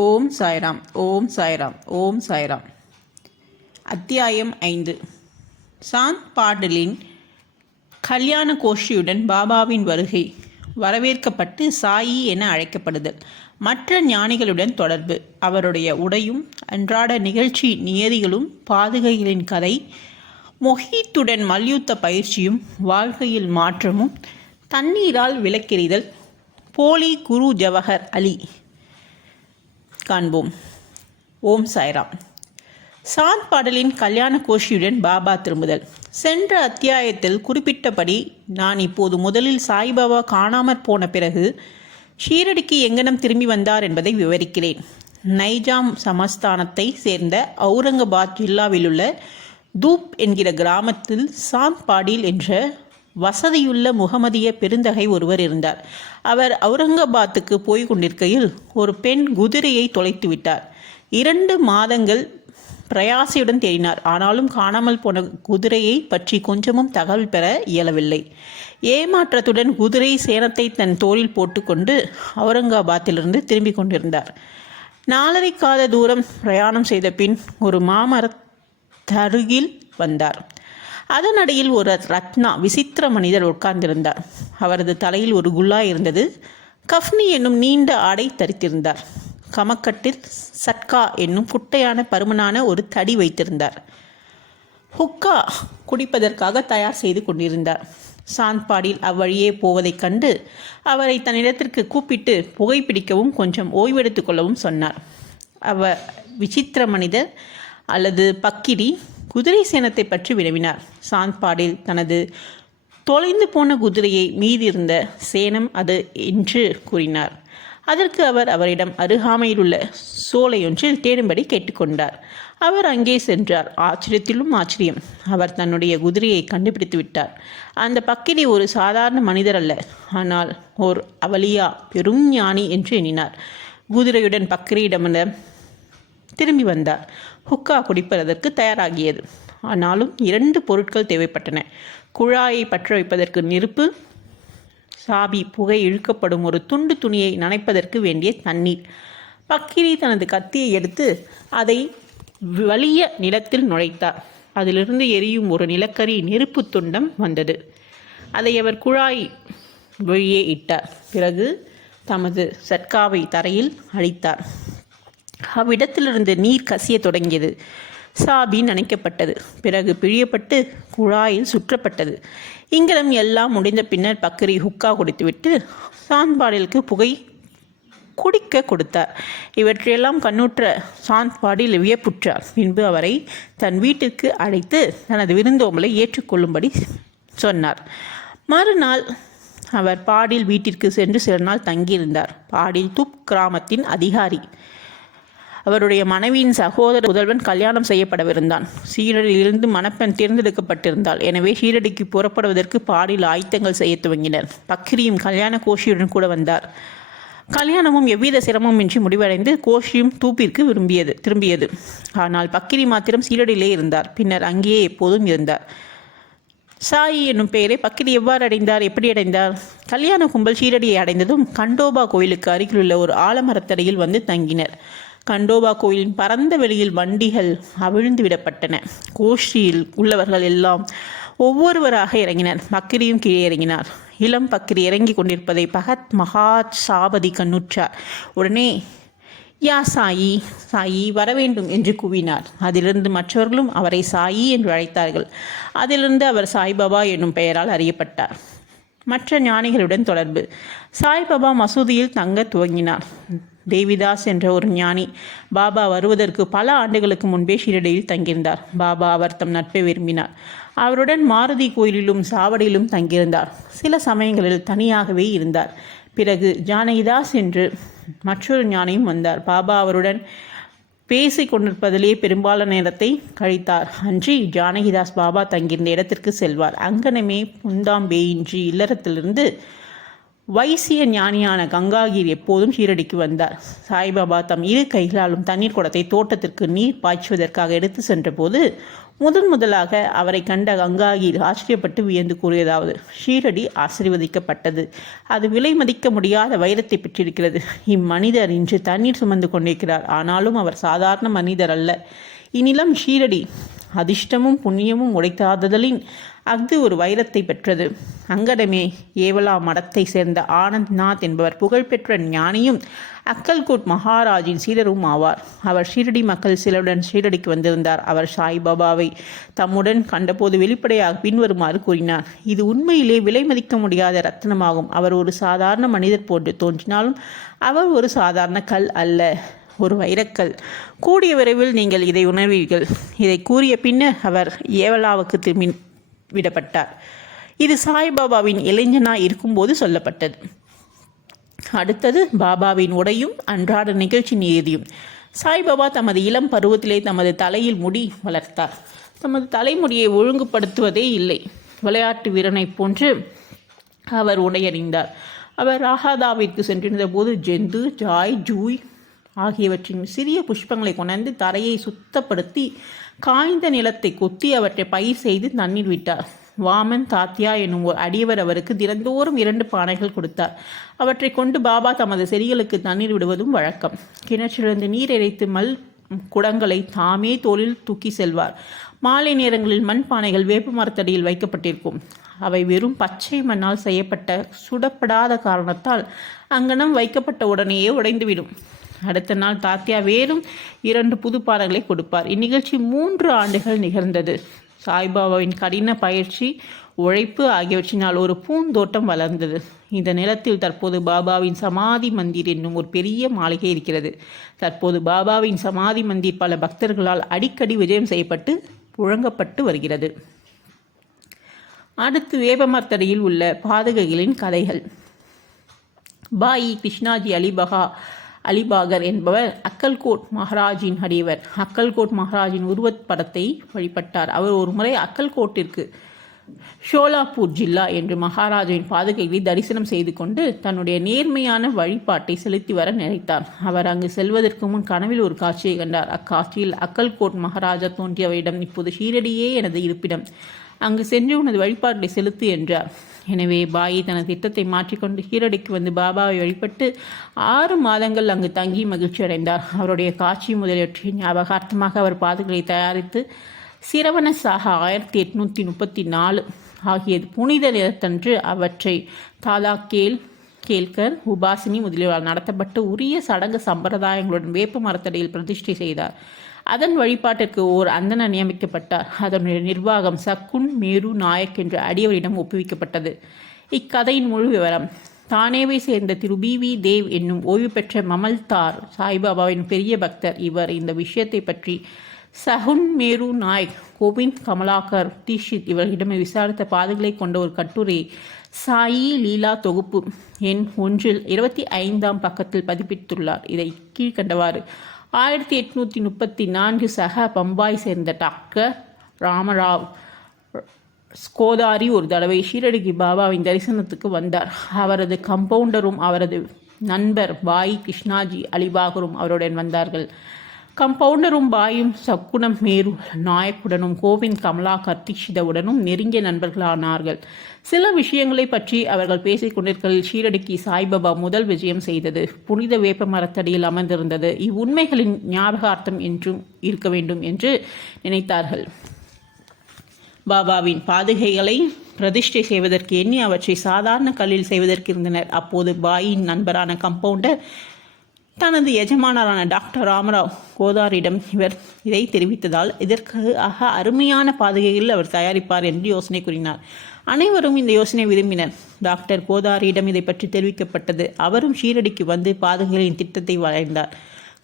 ஓம் சாய்ராம். ஓம் சாய்ராம். ஓம் சாய்ராம். அத்தியாயம் 5. சாந்த் பாடலின் கல்யாண கோஷ்டியுடன் பாபாவின் வருகை, வரவேற்கப்பட்டு சாயி என அழைக்கப்படுதல், மற்ற ஞானிகளுடன் தொடர்பு, அவருடைய உடையும் அன்றாட நிகழ்ச்சி நியதிகளும், பாதுகைகளின் கதை, மொஹீத்துடன் மல்யுத்த பயிற்சியும், வாழ்க்கையில் மாற்றமும், தண்ணீரால் விளக்கெறிதல், போலி குரு ஜவஹர் அலி காண்போம். ஓம் சாய்ராம். சாந்த் பாடலின் கல்யாண கோஷ்டியுடன் பாபா திரும்புதல். சென்ற அத்தியாயத்தில் குறிப்பிட்டபடி நான் இப்போது முதலில் சாய்பாபா காணாமற் போன பிறகு ஷீரடிக்கு எங்கனம் திரும்பி வந்தார் என்பதை விவரிக்கிறேன். நைஜாம் சமஸ்தானத்தை சேர்ந்த அவுரங்காபாத் ஜில்லாவிலுள்ள தூப் என்கிற கிராமத்தில் சாந்த் பாடில் என்ற வசதியுள்ள முகமதிய பெருந்தகை ஒருவர் இருந்தார். அவர் அவுரங்காபாத்துக்கு போய் கொண்டிருக்கையில் ஒரு பெண் குதிரையை தொலைத்து விட்டார். 2 மாதங்கள் பிரயாசையுடன் தேடினார். ஆனாலும் காணாமல் போன குதிரையை பற்றி கொஞ்சமும் தகவல் பெற இயலவில்லை. ஏமாற்றத்துடன் குதிரை சேணத்தை தன் தோளில் போட்டுக்கொண்டு அவுரங்காபாத்திலிருந்து திரும்பிக் கொண்டிருந்தார். 4.5 காத தூரம் பிரயாணம் செய்த பின் ஒரு மாமரத்தருகில் வந்தார். அதன் அடியில் ஒரு ரத்னா விசித்திர மனிதர் உட்கார்ந்திருந்தார். அவரது தலையில் ஒரு குல்லா இருந்தது. கஃப்னி என்னும் நீண்ட ஆடை தரித்திருந்தார். கமக்கட்டில் சட்கா என்னும் குட்டையான பருமனான ஒரு தடி வைத்திருந்தார். ஹுக்கா குடிப்பதற்காக தயார் செய்து கொண்டிருந்தார். சாந்த்பாடில் அவ்வழியே போவதைக் கண்டு அவரை தன்னிடத்திற்கு கூப்பிட்டு புகைப்பிடிக்கவும் கொஞ்சம் ஓய்வெடுத்து கொள்ளவும் சொன்னார். அவர் விசித்திர மனிதர் அல்லது பக்கிரி குதிரை சேணத்தை பற்றி வினவினார். சாந்த்பாடில் தனது தொலைந்து போன குதிரையை மீதிருந்த சேணம் அது என்று கூறினார். அதற்கு அவர் அவரிடம் அருகாமையில் உள்ள சோலையொன்றில் தேடும்படி கேட்டுக்கொண்டார். அவர் அங்கே சென்றார். ஆச்சரியத்திலும் ஆச்சரியம், அவர் தன்னுடைய குதிரையை கண்டுபிடித்து விட்டார். அந்த பக்கிரி ஒரு சாதாரண மனிதர் அல்ல, ஆனால் ஓர் அவலியா, பெரும் ஞானி என்று எண்ணினார். குதிரையுடன் பக்கிரியிடமிடம் திரும்பி வந்தார். ஹுக்கா குடிப்பதற்கு தயாராகியது. ஆனாலும் 2 பொருட்கள் தேவைப்பட்டன. குழாயை பற்ற வைப்பதற்கு நெருப்பு, சாபி புகை இழுக்கப்படும் ஒரு துண்டு துணியை நனைப்பதற்கு வேண்டிய தண்ணீர். பக்கிரி தனது கத்தியை எடுத்து அதை வலிய நிலத்தில் நுழைத்தார். அதிலிருந்து எரியும் ஒரு நிலக்கரி நெருப்பு துண்டம் வந்தது. அதை அவர் குழாய் வழியே இட்டார். பிறகு தமது சட்காவை தரையில் அடித்தார். அவ்விடத்திலிருந்து நீர் கசிய தொடங்கியது. சாபி நனைக்கப்பட்டது. பிறகு பிழியப்பட்டு குழாயில் சுற்றப்பட்டது. இங்கனம் எல்லாம் முடிந்த பின்னர் பக்கிரி ஹுக்கா குடித்துவிட்டு சாந்த்பாடிலுக்கு புகை குடிக்க கொடுத்தார். இவற்றையெல்லாம் கண்ணுற்ற சாந்த்பாடில் வியப்புற்றார். பின்பு அவரை தன் வீட்டிற்கு அழைத்து தனது விருந்தோம்பலை ஏற்றுக்கொள்ளும்படி சொன்னார். மறுநாள் அவர் பாடில் வீட்டிற்கு சென்று சில நாள் தங்கியிருந்தார். பாடில் துப் கிராமத்தின் அதிகாரி. அவருடைய மனைவியின் சகோதர புதல்வன் கல்யாணம் செய்யப்படவிருந்தான். ஷீரடியிலிருந்து மணப்பெண் தேர்ந்தெடுக்கப்பட்டிருந்தாள். எனவே ஷீரடிக்கு புறப்படுவதற்கு பாடில் ஆயத்தங்கள் செய்ய துவங்கினர். பக்கிரியும் கல்யாண கோஷியுடன் கூட வந்தார். கல்யாணமும் எவ்வித சிரமமின்றி முடிவடைந்து கோஷியும் தூப்பிற்கு திரும்பியது. ஆனால் பக்கிரி மாத்திரம் ஷீரடியிலே இருந்தார். பின்னர் அங்கேயே எப்போதும் இருந்தார். சாயி என்னும் பெயரை பக்கிரி எவ்வாறு அடைந்தார், எப்படி அடைந்தார்? கல்யாண கும்பல் ஷீரடியை அடைந்ததும் கண்டோபா கோயிலுக்கு அருகிலுள்ள ஒரு ஆலமரத்தடியில் வந்து தங்கினர். கண்டோபா கோயிலின் பரந்த வெளியில் வண்டிகள் அவிழ்ந்து விடப்பட்டன. கோஷ்டியில் உள்ளவர்கள் எல்லாம் ஒவ்வொருவராக இறங்கினர். பக்கிரியும் கீழே இறங்கினார். இளம் பக்கிரி இறங்கி கொண்டிருப்பதை பகத் மகாசாபதி கண்ணுற்றார். உடனே யா சாயி, சாயி வரவேண்டும் என்று கூவினார். அதிலிருந்து மற்றவர்களும் அவரை சாயி என்று அழைத்தார்கள். அதிலிருந்து அவர் சாய்பாபா என்னும் பெயரால் அறியப்பட்டார். மற்ற ஞானிகளுடன் தொடர்பு. சாய்பாபா மசூதியில் தங்க துவங்கினார். தேவிதாஸ் என்ற ஒரு ஞானி பாபா வருவதற்கு பல ஆண்டுகளுக்கு முன்பே ஷீரடியில் தங்கியிருந்தார். பாபா அவர் தம் நட்பை விரும்பினார். அவருடன் மாருதி கோயிலிலும் சாவடியிலும் தங்கியிருந்தார். சில சமயங்களில் தனியாகவே இருந்தார். பிறகு ஜானகிதாஸ் என்று மற்றொரு ஞானியும் வந்தார். பாபா அவருடன் பேசி கொண்டிருப்பதிலே பெரும்பாலான நேரத்தை கழித்தார். அன்றி ஜானகிதாஸ் பாபா தங்கியிருந்த இடத்திற்கு செல்வார். அங்கனமே புந்தாம்பேயின்றி இல்லறத்திலிருந்து வைசிய ஞானியான கங்காகீர் எப்போதும் ஷீரடிக்கு வந்தார். சாய்பாபா தம் இரு கைகளாலும் தண்ணீர் குடத்தை தோட்டத்திற்கு நீர் பாய்ச்சுவதற்காக எடுத்து சென்றபோது முதலாக அவரை கண்ட கங்காகீர் ஆச்சரியப்பட்டு வியந்து கூறியதாவது: ஷீரடி ஆசீர்வதிக்கப்பட்டது. அது விலை மதிக்க முடியாத வைரத்தை பெற்றிருக்கிறது. இம்மனிதர் இன்று தண்ணீர் சுமந்து கொண்டிருக்கிறார். ஆனாலும் அவர் சாதாரண மனிதர் அல்ல. இந்நிலம் ஷீரடி அதிர்ஷ்டமும் புண்ணியமும் உடைத்தாதலின் அஃது ஒரு வைரத்தை பெற்றது. அங்கடமே ஏவலா மடத்தை சேர்ந்த ஆனந்த் நாத் என்பவர் புகழ்பெற்ற ஞானியும் அக்கல்கோட் மகாராஜின் சீடரும் ஆவார். அவர் ஷீரடி மக்கள் சிலருடன் ஷீரடிக்கு வந்திருந்தார். அவர் சாய்பாபாவை தம்முடன் கண்டபோது வெளிப்படையாக பின்வருமாறு கூறினார்: இது உண்மையிலே விலை மதிக்க முடியாத ரத்தினமாகும். அவர் ஒரு சாதாரண மனிதர் போன்று தோன்றினாலும் அவர் ஒரு சாதாரண கல் அல்ல, ஒரு வைரக்கல். கூடிய விரைவில் நீங்கள் இதை உணர்வீர்கள். இதை கூறிய பின்னர் அவர் ஏவலாவுக்கு திரும்பி விடப்பட்டார். இது சாய்பாபாவின் இளைஞனாய் இருக்கும்போது சொல்லப்பட்டது. அடுத்தது பாபாவின் உடையும் அன்றாட நிகழ்ச்சி நீதியும். சாய்பாபா தமது இளம் பருவத்திலே தமது தலையில் முடி வளர்த்தார். தமது தலைமுடியை ஒழுங்குபடுத்துவதே இல்லை. விளையாட்டு வீரனைப் போன்று அவர் உடையணிந்தார். அவர் ராகாதாவிற்கு சென்றிருந்த போது ஜெந்து, ஜாய், ஜூய் ஆகியவற்றின் சிறிய புஷ்பங்களை கொண்டு தரையை சுத்தப்படுத்தி காய்ந்த நிலத்தை கொத்தி அவற்றை பயிர் செய்து தண்ணீர் விட்டார். வாமன் தாத்தியா என்னும் ஒரு அடியவர் அவருக்கு தினந்தோறும் 2 பானைகள் கொடுத்தார். அவற்றை கொண்டு பாபா தமது செடிகளுக்கு தண்ணீர் விடுவதும் வழக்கம். கிணற்றிலிருந்து நீர் இறைத்து குடங்களை தாமே தோளில் தூக்கி செல்வார். மாலை நேரங்களில் மண் பானைகள் வேப்ப மரத்தடியில் வைக்கப்பட்டிருக்கும். அவை வெறும் பச்சை மண்ணால் செய்யப்பட்ட சுடப்படாத காரணத்தால் அங்கனம் வைக்கப்பட்ட உடனேயே உடைந்துவிடும். அடுத்த நாள் தாத்தியா வேறும் 2 புது பானைகளை கொடுப்பார். இந்நிகழ்ச்சி 3 ஆண்டுகள் நிகழ்ந்தது. சாய்பாபாவின் கடின பயிற்சி, உழைப்பு ஆகியவற்றினால் ஒரு பூந்தோட்டம் வளர்ந்தது. இந்த நிலத்தில் தற்போது பாபாவின் சமாதி மந்திர் என்னும் ஒரு பெரிய மாளிகை இருக்கிறது. தற்போது பாபாவின் சமாதி மந்திர் பல பக்தர்களால் அடிக்கடி விஜயம் செய்யப்பட்டு புழங்கப்பட்டு வருகிறது. அடுத்து வேப்பமரத்தடியில் உள்ள பாதுகைகளின் கதைகள். பாயி கிருஷ்ணாஜி அலிபாகர் என்பவர் அக்கல்கோட் மகாராஜின் அடியவர். அக்கல்கோட் மகாராஜின் உருவத் படத்தை வழிபட்டார். அவர் ஒரு முறை அக்கல்கோட்டிற்கு ஷோலாப்பூர் ஜில்லா என்று மகாராஜின் பாதுகைகளை தரிசனம் செய்து கொண்டு தன்னுடைய நேர்மையான வழிபாட்டை செலுத்தி வர நினைத்தார். அவர் அங்கு செல்வதற்கு முன் கனவில் ஒரு காட்சியை கண்டார். அக்காட்சியில் அக்கல்கோட் மகாராஜா தோன்றியவரிடம், இப்போது ஷீரடியே எனது இருப்பிடம், அங்கு சென்று உனது வழிபாட்டை செலுத்து என்றார். எனவே பாயி தனது திட்டத்தை மாற்றிக்கொண்டு ஷீரடிக்கு வந்து பாபாவை வழிபட்டு 6 மாதங்கள் அங்கு தங்கி மகிழ்ச்சி அடைந்தார். அவருடைய காட்சி முதலியவற்றின் ஞாபகார்த்தமாக அவர் பாதுகளை தயாரித்து சிரவண சாகா 1834 ஆகிய புனித நிறத்தன்று அவற்றை தாதா கேல்கர், உபாசினி முதலியோரால் நடத்தப்பட்டு உரிய சடங்கு சம்பிரதாயங்களுடன் வேப்ப மரத்தடியில் பிரதிஷ்டை செய்தார். அதன் வழிபாட்டிற்கு ஓர் அந்தணர் நியமிக்கப்பட்டார். அதனுடைய நிர்வாகம் சக்குன் மேரு நாயக் என்ற அடியவரிடம் ஒப்புவிக்கப்பட்டது. இக்கதையின் முழு விவரம்: தானேவை சேர்ந்த திரு பி தேவ் என்னும் ஓய்வு பெற்ற மமல்தார் சாய்பாபாவின் பெரிய பக்தர். இவர் இந்த விஷயத்தை பற்றி சகுன் மேரு நாயக், கோவிந்த் கமலாகர் தீஷித் இவர்களிடம் விசாரித்த பாதைகளை கொண்ட ஒரு கட்டுரை சாயி லீலா தொகுப்பு எண் 1 25ஆம் பக்கத்தில் பதிப்பித்துள்ளார். இதை கீழ்கண்டவாறு: 1834 சக பம்பாய் சேர்ந்த டாக்டர் ராமராவ் கோதாரி ஒரு தடவை ஷீரடிக்கு பாபாவின் தரிசனத்துக்கு வந்தார். அவரது கம்பவுண்டரும் அவரது நண்பர் பாய் கிருஷ்ணாஜி அலிபாகரும் அவருடன் வந்தார்கள். கம்பவுண்டரும் பாயும் சக்குனம் மேரு நாயக்குடனும் கோவிந்த் கமலாகர் தீட்சிதவுடனும் நெருங்கிய நண்பர்களானார்கள். சில விஷயங்களை பற்றி அவர்கள் பேசிக் கொண்டிருக்கையில் ஷீரடிக்கு சாய்பாபா முதல் விஜயம் செய்தது புனித வேப்ப மரத்தடியில் அமர்ந்திருந்தது. இவ்வுண்மைகளின் ஞாபகார்த்தம் என்றும் இருக்க வேண்டும் என்று நினைத்தார்கள். பாபாவின் பாதுகைகளை பிரதிஷ்டை செய்வதற்கு எண்ணி அவற்றை சாதாரண கல்லில் செய்வதற்கு இருந்தனர். அப்போது பாயின் நண்பரான கம்பவுண்டர் தனது எஜமானரான டாக்டர் ராமராவ் கோதாரிடம் இதை தெரிவித்ததால் இதற்காக அருமையான பாதுகைகள் அவர் தயாரிப்பார் என்று யோசனை கூறினார். அனைவரும் இந்த யோசனை விரும்பினர். டாக்டர் கோதாரியிடம் இதை பற்றி தெரிவிக்கப்பட்டது. அவரும் ஷீரடிக்கு வந்து பாதுகைகளின் திட்டத்தை வரைந்தார்.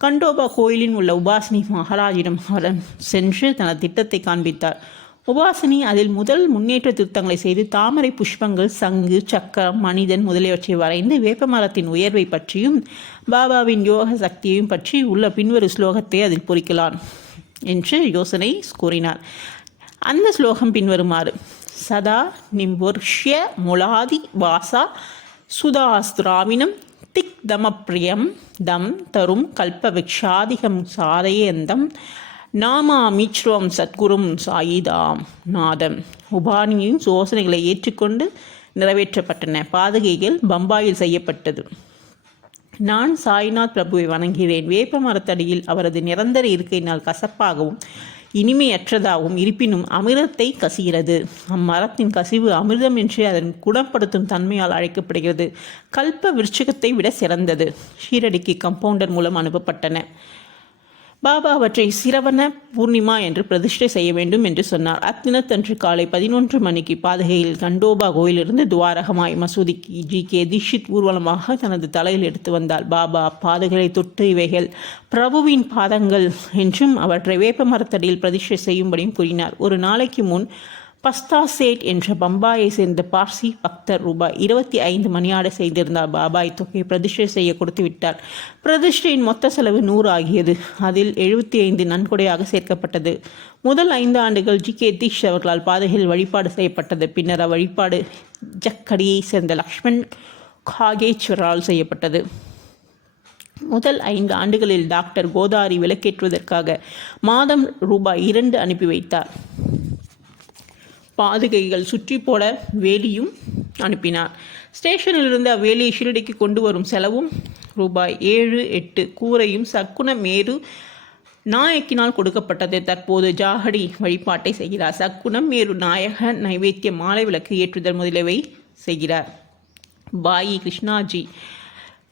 கண்டோபா கோயிலின் உள்ள உபாசினி மகாராஜிடம் அவர் சென்று தனது திட்டத்தை காண்பித்தார். உபாசினி அதில் முதல் முன்னேற்ற திருத்தங்களை செய்து தாமரை புஷ்பங்கள், சங்கு, சக்கரம், மனிதன் முதலியவற்றை வரைந்து வேப்பமரத்தின் உயர்வை பற்றியும் பாபாவின் யோக சக்தியையும் பற்றி உள்ள பின்வரும் ஸ்லோகத்தை அதில் பொறிக்கலாம் என்று யோசனை கூறினார். அந்த ஸ்லோகம் பின்வருமாறு: சதா நிம்பொர்ஷ்ய முலாதி வாசா சுதாஸ்திராவினம் திக் தமப்பிரியம் தம் தரும் கல்பவிக்ஷாதிகம் சாதயந்தம் நாமாமிச்ரம் சத்குரும் சாயிதாம் நாதம். உபானியின் யோசனைகளை ஏற்றுக்கொண்டு நிறைவேற்றப்பட்டன. பாதுகைகள் பம்பாயில் செய்யப்பட்டது. நான் சாய்நாத் பிரபுவை வணங்குகிறேன். வேப்ப மரத்தடியில் அவரது நிரந்தர இருக்கையினால் கசப்பாகவும் இனிமையற்றதாகவும் இருப்பினும் அமிர்தத்தை கசிகிறது. அம்மரத்தின் கசிவு அமிர்தம் என்று அதன் குணப்படுத்தும் தன்மையால் அழைக்கப்படுகிறது. கல்ப விருட்சகத்தை விட சிறந்தது. ஷீரடிக்கு கம்பவுண்டர் மூலம் அனுப்பப்பட்டன. பாபா அவற்றை சிரவண பூர்ணிமா என்று பிரதிஷ்டை செய்ய வேண்டும் என்று சொன்னார். அத்தினத்தன்று காலை 11 மணிக்கு பாதுகையில் கண்டோபா கோயிலிருந்து துவாரகமாய் மசூதிக்கு ஜி.கே. தீட்சித் ஊர்வலமாக தனது தலையில் எடுத்து வந்தார். பாபா பாதுகளை தொட்டு இவைகள் பிரபுவின் பாதங்கள் என்றும் அவற்றை வேப்ப மரத்தடியில் பிரதிஷ்டை செய்யும்படியும் கூறினார். ஒரு நாளைக்கு முன் பஸ்தா சேட் என்ற பம்பாயை சேர்ந்த பார்சி பக்தர் ரூபாய் 25 மணியாடை செய்திருந்தார். பாபா இத்தொகையை பிரதிஷ்டை செய்ய கொடுத்து விட்டார். பிரதிஷ்டையின் மொத்த செலவு 100 ஆகியது. அதில் 75 நன்கொடையாக சேர்க்கப்பட்டது. முதல் 5 ஆண்டுகள் ஜி.கே. தீட்சித் அவர்களால் பாதையில் வழிபாடு செய்யப்பட்டது. பின்னர் அவ்வழிபாடு ஜக்கடியை சேர்ந்த லக்ஷ்மண் காகேஸ்வரால் செய்யப்பட்டது. முதல் 5 ஆண்டுகளில் டாக்டர் கோதாரி விளக்கேற்றுவதற்காக மாதம் ரூபாய் 2 அனுப்பி வைத்தார். பாதுகைகள் சுற்றி போட வேலியும் அனுப்பினார். ஸ்டேஷனிலிருந்து அவ்வேலியை ஷீரடிக்கு கொண்டு வரும் செலவும் ரூபாய் 7-8. கூரையும் சக்குன மேரு நாயக்கினால் கொடுக்கப்பட்டது. தற்போது ஜாகடி வழிபாட்டை செய்கிறார். சக்குனம் மேரு நாயக நைவேத்திய மாலை விளக்கு ஏற்றுதல் முதலியவை செய்கிறார். பாயி கிருஷ்ணாஜி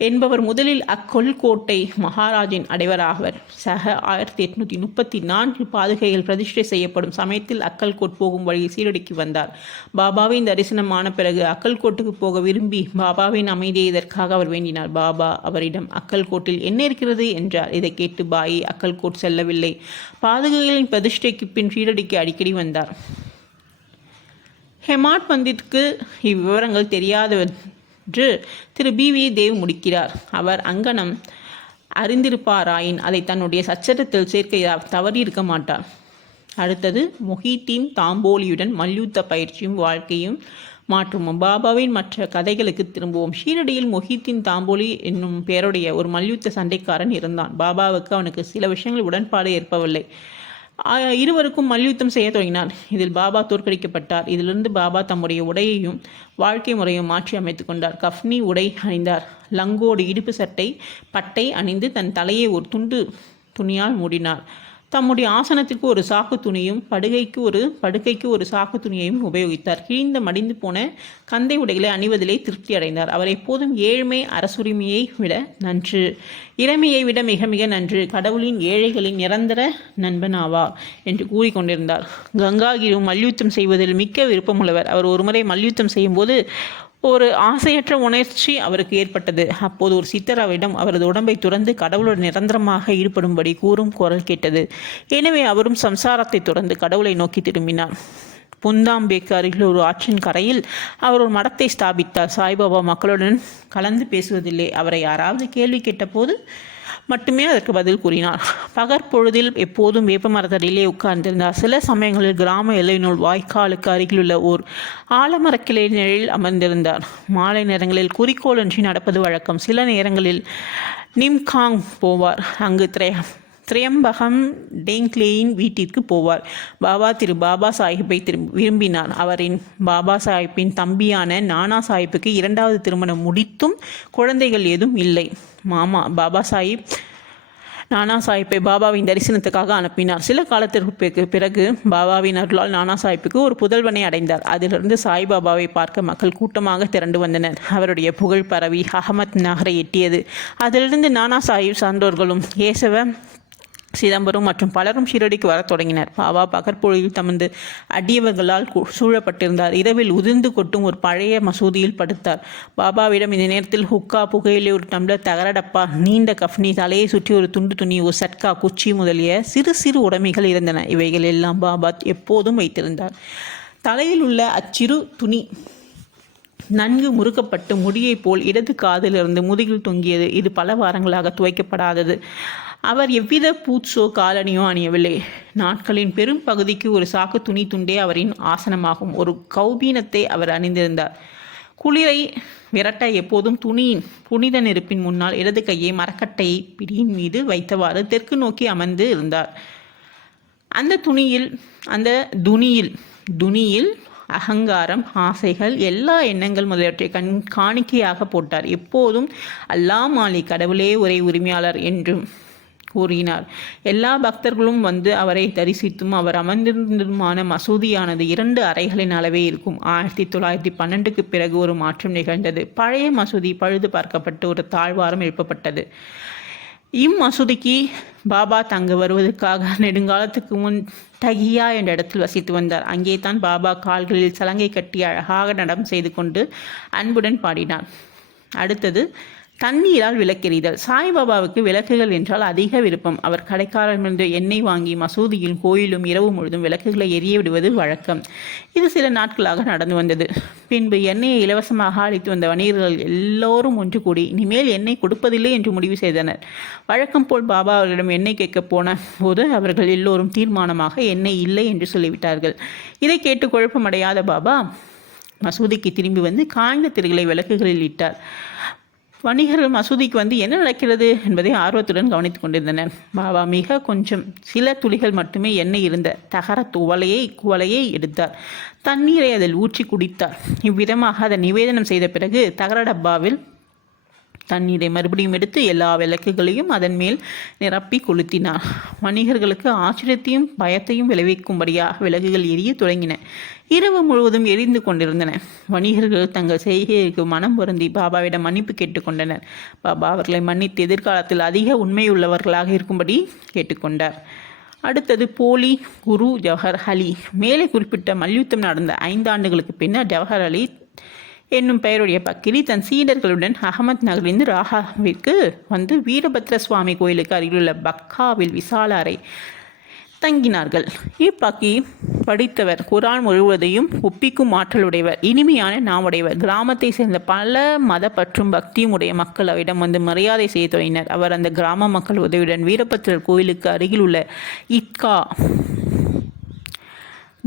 என்பவர் முதலில் அக்கொல்கோட்டை மகாராஜின் அடைவராகவர். சக 1834 பாதுகைகள் பிரதிஷ்டை செய்யப்படும் சமயத்தில் அக்கல்கோட் போகும் வழியில் சீரடிக்கு வந்தார். பாபாவின் தரிசனமான பிறகு அக்கல்கோட்டுக்கு போக விரும்பி பாபாவின் அமைதியை இதற்காக அவர் வேண்டினார். பாபா அவரிடம் அக்கல்கோட்டில் என்ன இருக்கிறது என்றார். இதை கேட்டு பாயி அக்கல்கோட் செல்லவில்லை. பாதுகைகளின் பிரதிஷ்டைக்கு பின் சீரடிக்கு அடிக்கடி வந்தார். ஹெமாட் பண்டித்துக்கு இவ்விவரங்கள் தெரியாதவர் என்று திரு பி.வி. தேவ் முடிக்கிறார். அவர் அங்கனம் அறிந்திருப்பாராயின் அதை தன்னுடைய சச்சரத்தில் சேர்க்க தவறியிருக்க மாட்டார். அடுத்தது மொஹிதீன் தாம்போலியுடன் மல்யுத்த பயிற்சியும் வாழ்க்கையும் மாற்றுவோம். பாபாவின் மற்ற கதைகளுக்கு திரும்புவோம். ஷீரடியில் மொஹிதீன் தாம்போலி என்னும் பெயருடைய ஒரு மல்யுத்த சண்டைக்காரன் இருந்தான். பாபாவுக்கு அவனுக்கு சில விஷயங்கள் உடன்பாடு ஏற்பவில்லை. இருவருக்கும் மல்யுத்தம் செய்ய தொடங்கினார். இதில் பாபா தோற்கடிக்கப்பட்டார். இதிலிருந்து பாபா தம்முடைய உடையையும் வாழ்க்கை முறையும் மாற்றி அமைத்து கொண்டார். கஃப்னி உடை அணிந்தார். லங்கோடு இடுப்பு சட்டை பட்டை அணிந்து தன் தலையை ஒரு துணியால் மூடினார். தம்முடைய ஆசனத்திற்கு ஒரு சாக்கு துணியும் படுக்கைக்கு ஒரு சாக்கு துணியையும் உபயோகித்தார். கிழிந்த மடிந்து போன கந்தை உடைகளை அணிவதிலே திருப்தி அடைந்தார். அவர் எப்போதும் ஏழ்மை அரசுரிமையை விட நன்று, இளமையை விட மிக மிக நன்று, கடவுளின் ஏழைகளின் நிரந்தர நண்பனாவா என்று கூறிக்கொண்டிருந்தார். கங்காகிரி மல்யுத்தம் செய்வதில் மிக்க விருப்பமுள்ளவர். அவர் ஒருமுறை மல்யுத்தம் செய்யும்போது ஒரு ஆசையற்ற உணர்ச்சி அவருக்கு ஏற்பட்டது. அப்போது ஒரு சித்தர் அவரிடம் அவரது உடம்பை துறந்து கடவுளுடன் நிரந்தரமாக ஈடுபடும்படி கூறும் குரல் கேட்டது. எனவே அவரும் சம்சாரத்தை துறந்து கடவுளை நோக்கி திரும்பினார். புந்தாம்பேக்கு அருகில் ஒரு ஆற்றின் கரையில் அவர் ஒரு மடத்தை ஸ்தாபித்தார். சாய்பாபா மக்களுடன் கலந்து பேசுவதில்லை. அவரை யாராவது கேள்வி கேட்டபோது மட்டுமே அதற்கு பதில் கூறினார். பகற்பொழுதில் எப்போதும் வேப்ப மரத்தடியிலே உட்கார்ந்திருந்தார். சில சமயங்களில் கிராம எல்லையினுள் வாய்க்காலுக்கு அருகிலுள்ள ஓர் ஆலமரக்கிளை நிழலில் அமர்ந்திருந்தார். மாலை நேரங்களில் குறிக்கோளின்றி நடப்பது வழக்கம். சில நேரங்களில் நிம்காங் போவார். அங்கு திரையம்பகம் டேங்க்லேயின் வீட்டிற்கு போவார். பாபா திரு பாபா சாஹிப்பை விரும்பினார். அவரின் பாபா சாஹிப்பின் தம்பியான நானா சாஹிப்புக்கு 2வது திருமணம் முடித்தும் குழந்தைகள் ஏதும் இல்லை. மாமா பாபா சாஹிப் நானா சாஹிப்பை பாபாவின் தரிசனத்துக்காக அனுப்பினார். சில காலத்திற்கு பிறகு பாபாவின் அருளால் நானா சாஹிப்புக்கு ஒரு புதல்வனை அடைந்தார். அதிலிருந்து சாய்பாபாவை பார்க்க மக்கள் கூட்டமாக திரண்டு வந்தனர். அவருடைய புகழ் பரவி அகமத் நகரை எட்டியது. அதிலிருந்து நானா சாஹிப் சான்றோர்களும் கேசவ சிதம்பரம் மற்றும் பலரும் ஷீரடிக்கு வரத் தொடங்கினர். பாபா பகற்பொழுதில் தமது அடியவர்களால் சூழப்பட்டிருந்தார். இரவில் உதிர்ந்து கொட்டும் ஒரு பழைய மசூதியில் படுத்தார். பாபாவிடம் இந்த நேரத்தில் ஹுக்கா, புகையிலே, ஒரு டம்ளர் தகரடப்பா, நீண்ட கஃப்னி, தலையை சுற்றி ஒரு துண்டு துணி, ஒரு சட்கா, குச்சி முதலிய சிறு சிறு உடைமைகள் இருந்தன. இவைகள் எல்லாம் பாபா எப்போதும் வைத்திருந்தார். தலையில் உள்ள அச்சிறு துணி நன்கு முறுக்கப்பட்டு முடியைப் போல் இடது காதிலிருந்து முதுகில் தொங்கியது. இது பல வாரங்களாக துவைக்கப்படாதது. அவர் எவ்வித பூட்ஸோ காலணியோ அணியவில்லை. நாட்களின் பெரும் பகுதிக்கு ஒரு சாக்கு துணி துண்டே அவரின் ஆசனமாகும். ஒரு கௌபீனத்தை அவர் அணிந்திருந்தார். குளிரை விரட்ட எப்போதும் துணியின் புனித நெருப்பின் முன்னால் இடது கையை மரக்கட்டை பிடியின் மீது வைத்தவாறு தெற்கு நோக்கி அமர்ந்து இருந்தார். அந்த துணியில் அகங்காரம், ஆசைகள், எல்லா எண்ணங்கள் முதலியவற்றை காணிக்கையாக போட்டார். எப்போதும் அல்லாஹ் மாலிக், கடவுளே ஒரே உரிமையாளர் என்றும் கூறினார். எல்லா பக்தர்களும் வந்து அவரை தரிசித்தும் அவர் அமர்ந்திருந்துமான மசூதியானது 2 அறைகளின் அளவே இருக்கும். 1912க்கு பிறகு ஒரு மாற்றம் நிகழ்ந்தது. பழைய மசூதி பழுது பார்க்கப்பட்டு ஒரு தாழ்வாரம் எழுப்பப்பட்டது. இம்மசூதிக்கு பாபா தங்க வருவதற்காக நெடுங்காலத்துக்கு முன் டகியா என்ற இடத்தில் வசித்து வந்தார். அங்கே தான் பாபா கால்களில் சலங்கை கட்டி அழகாக நடம் செய்து கொண்டு அன்புடன் பாடினார். அடுத்தது தண்ணீரால் விளக்கெறிதல். சாய்பாபாவுக்கு விளக்குகள் என்றால் அதிக விருப்பம். அவர் கடைக்காரமிருந்து எண்ணெய் வாங்கி மசூதியிலும் கோயிலும் இரவு முழுதும் விளக்குகளை எரிய விடுவது வழக்கம். இது சில நாட்களாக நடந்து வந்தது. பின்பு எண்ணெயை இலவசமாக அளித்து வந்த வணிகர்கள் எல்லோரும் ஒன்று கூடி இனிமேல் எண்ணெய் கொடுப்பதில்லை என்று முடிவு செய்தனர். வழக்கம் போல் பாபா அவர்களிடம் எண்ணெய் கேட்க போன போது அவர்கள் எல்லோரும் தீர்மானமாக எண்ணெய் இல்லை என்று சொல்லிவிட்டார்கள். இதை கேட்டு குழப்பமடையாத பாபா மசூதிக்கு திரும்பி வந்து காய்ந்த திரைகளை விளக்குகளில் இட்டார். வணிகர்கள் மசூதிக்கு வந்து என்ன நடக்கிறது என்பதை ஆர்வத்துடன் கவனித்துக் கொண்டிருந்தனர். பாபா மிக கொஞ்சம் சில துளிகள் மட்டுமே எண்ணெய் இருந்த தகர குவளையை எடுத்தார். தண்ணீரை அதில் ஊற்றி குடித்தார். இவ்விதமாக அதை நிவேதனம் செய்த பிறகு தகர டப்பாவில் தண்ணீரை மறுபடியும் எடுத்து எல்லா விளக்குகளையும் அதன் மேல் நிரப்பி கொளுத்தினார். வணிகர்களுக்கு ஆச்சரியத்தையும் பயத்தையும் விளைவிக்கும்படியாக விளக்குகள் எரிய தொடங்கின. இரவு முழுவதும் எரிந்து கொண்டிருந்தன. வணிகர்கள் தங்கள் செய்கைக்கு மனம் வருந்தி பாபாவிடம் மன்னிப்பு கேட்டுக்கொண்டனர். பாபா அவர்களை மன்னித்து எதிர்காலத்தில் அதிக உண்மையுள்ளவர்களாக இருக்கும்படி கேட்டுக்கொண்டார். அடுத்தது போலி குரு ஜவஹர் அலி. மேலே குறிப்பிட்ட மல்யுத்தம் நடந்த 5 ஆண்டுகளுக்கு பின்னர் ஜவஹர் அலி என்னும் பெயருடைய பக்கிரி தன் சீடர்களுடன் அகமத் நகரிலிருந்து ராகாவிற்கு வந்து வீரபத்ர சுவாமி கோயிலுக்கு அருகிலுள்ள பக்காவில் விசால அறை தங்கினார்கள். இப்பக்கி படித்தவர், குரான் முழுவதையும் ஒப்பிக்கும் ஆற்றலுடையவர், இனிமையான நாவுடையவர். கிராமத்தை சேர்ந்த பல மத பற்றும் பக்தியும் உடைய மக்கள் அவரிடம் வந்து மரியாதை செய்ய தொடங்கினர். அவர் அந்த கிராம மக்கள் உதவியுடன் வீரபத்ரர் கோயிலுக்கு அருகில் உள்ள இத்கா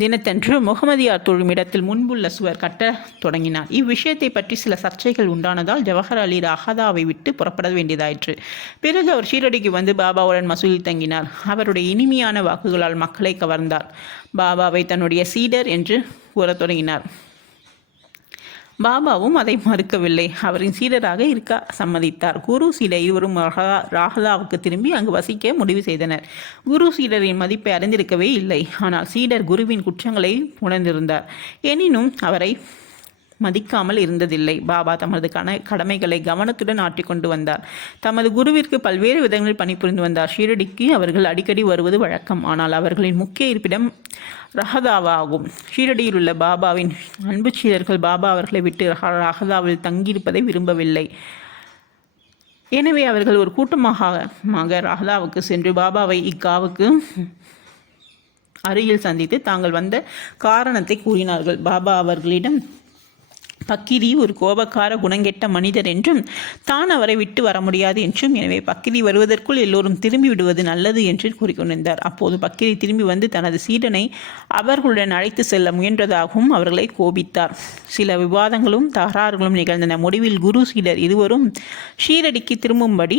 தினத்தன்று முகமதியார் தொழும் இடத்தில் முன்புள்ள சுவர் கட்டத் தொடங்கினார். இவ்விஷயத்தை பற்றி சில சர்ச்சைகள் உண்டானதால் ஜவஹர் அலி ராஹதாவை விட்டு புறப்பட வேண்டியதாயிற்று. பிறகு அவர் ஷீரடிக்கு வந்து பாபாவுடன் மசூதியில் தங்கினார். அவருடைய இனிமையான வாக்குகளால் மக்களை கவர்ந்தார். பாபாவை தன்னுடைய சீடர் என்று கூறத் தொடங்கினார். பாபாவும் அதை மறுக்கவில்லை. அவரின் சீடராக இருக்க சம்மதித்தார். குரு சீடர் இருவரும் ராகதாவுக்கு திரும்பி அங்கு வசிக்க முடிவு செய்தனர். குரு சீடரின் மதிப்பை அறிந்திருக்கவே இல்லை. ஆனால் சீடர் குருவின் குற்றங்களை உணர்ந்திருந்தார். எனினும் அவரை மதிக்காமல் இருந்ததில்லை. பாபா தமது கடமைகளை கவனத்துடன் ஆற்றிக்கொண்டு வந்தார். தமது குருவிற்கு பல்வேறு விதங்களில் பணிபுரிந்து வந்தார். ஷீரடிக்கு அவர்கள் அடிக்கடி வருவது வழக்கம். ஆனால் அவர்களின் முக்கிய இருப்பிடம் ரஹதாவாகும். ஷீரடியில் உள்ள பாபாவின் அன்பு சீடர்கள் பாபா அவர்களை விட்டு ரஹதாவில் தங்கியிருப்பதை விரும்பவில்லை. எனவே அவர்கள் ஒரு கூட்டமாக ரஹதாவுக்கு சென்று பாபாவை இக்காவுக்கு அருகில் சந்தித்து தாங்கள் வந்த காரணத்தை கூறினார்கள். பாபா அவர்களிடம் பக்கிரி ஒரு கோபக்கார குணங்கெட்ட மனிதர் என்றும் தான் அவரை விட்டு வர முடியாது என்றும், எனவே பக்கிரி வருவதற்குள் எல்லோரும் திரும்பி விடுவது நல்லது என்று கூறிக்கொண்டிருந்தார். அப்போது பக்கிரி திரும்பி வந்து தனது சீடனை அவர்களுடன் அழைத்து செல்ல முயன்றதாகவும் அவர்களை கோபித்தார். சில விவாதங்களும் தகராறுகளும் நிகழ்ந்தன. முடிவில் குரு சீடர் இருவரும் ஷீரடிக்கு திரும்பும்படி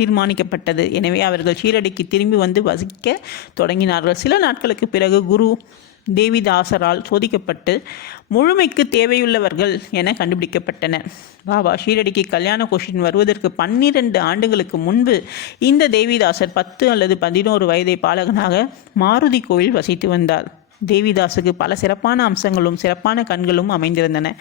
தீர்மானிக்கப்பட்டது. எனவே அவர்கள் ஷீரடிக்கு திரும்பி வந்து வசிக்க தொடங்கினார்கள். சில நாட்களுக்கு பிறகு குரு தேவிதாசரால் சோதிக்கப்பட்டு முழுமைக்கு தேவையுள்ளவர்கள் என கண்டுபிடிக்கப்பட்டனர். பாபா ஷீரடிக்கு கல்யாண கோஷின் வருவதற்கு 12 ஆண்டுகளுக்கு முன்பு இந்த தேவிதாசர் 10 அல்லது 11 வயதை பாலகனாக மாருதி கோயில் வசித்து வந்தார். தேவிதாசுக்கு பல சிறப்பான அம்சங்களும் சிறப்பான கண்களும் அமைந்திருந்தன.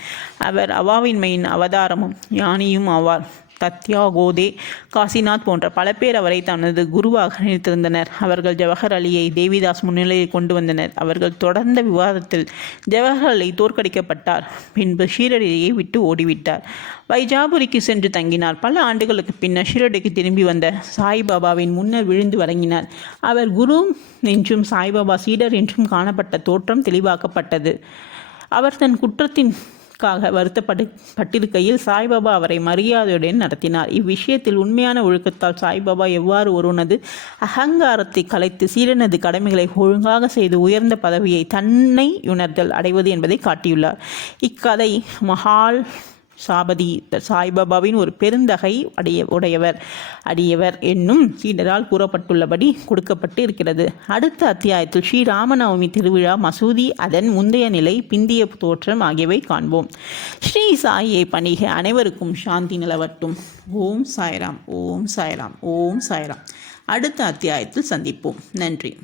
அவர் அவாவின்மையின் அவதாரமும் ஞானியும் ஆவார். தத்யா, கோதே, காசிநாத் போன்ற பல பேர் அவரை தனது குருவாக நினைத்திருந்தனர். அவர்கள் ஜவஹர் அலியை தேவிதாஸ் முன்னிலையில் கொண்டு வந்தனர். அவர்கள் தொடர்ந்த விவாதத்தில் ஜவஹர் அலி தோற்கடிக்கப்பட்டார். பின்பு ஷீரடியை விட்டு ஓடிவிட்டார். வைஜாபுரிக்கு சென்று தங்கினார். பல ஆண்டுகளுக்கு பின்னர் ஷீரடிக்கு திரும்பி வந்த சாய்பாபாவின் முன்னர் விழுந்து வணங்கினார். அவர் குரு என்றும் சாய்பாபா சீடர் என்றும் காணப்பட்ட தோற்றம் தெளிவாக்கப்பட்டது. அவர் தன் குற்றத்தின் வருத்தப்பட்டிருக்கையில் சாய்பாபா அவரை மரியாதையுடன் நடத்தினார். இவ்விஷயத்தில் உண்மையான ஒழுக்கத்தால் சாய்பாபா எவ்வாறு ஒருவனது அகங்காரத்தை கலைத்து சீடனது கடமைகளை ஒழுங்காக செய்து உயர்ந்த பதவியை தன்னை உணர்தல் அடைவது என்பதை காட்டியுள்ளார். இக்கதை மஹால் சாபதி சாய்பாபாவின் ஒரு பெருந்தகை அடியவர் என்னும் சீடரால் கூறப்பட்டுள்ளபடி கொடுக்கப்பட்டு இருக்கிறது. அடுத்த அத்தியாயத்தில் ஸ்ரீ ராமநவமி திருவிழா, மசூதி, அதன் முந்தைய நிலை, பிந்திய தோற்றம் ஆகியவை காண்போம். ஸ்ரீ சாயை பணிக. அனைவருக்கும் சாந்தி நிலவட்டும். ஓம் சாய்ராம், ஓம் சாய்ராம், ஓம் சாய்ராம். அடுத்த அத்தியாயத்தில் சந்திப்போம். நன்றி.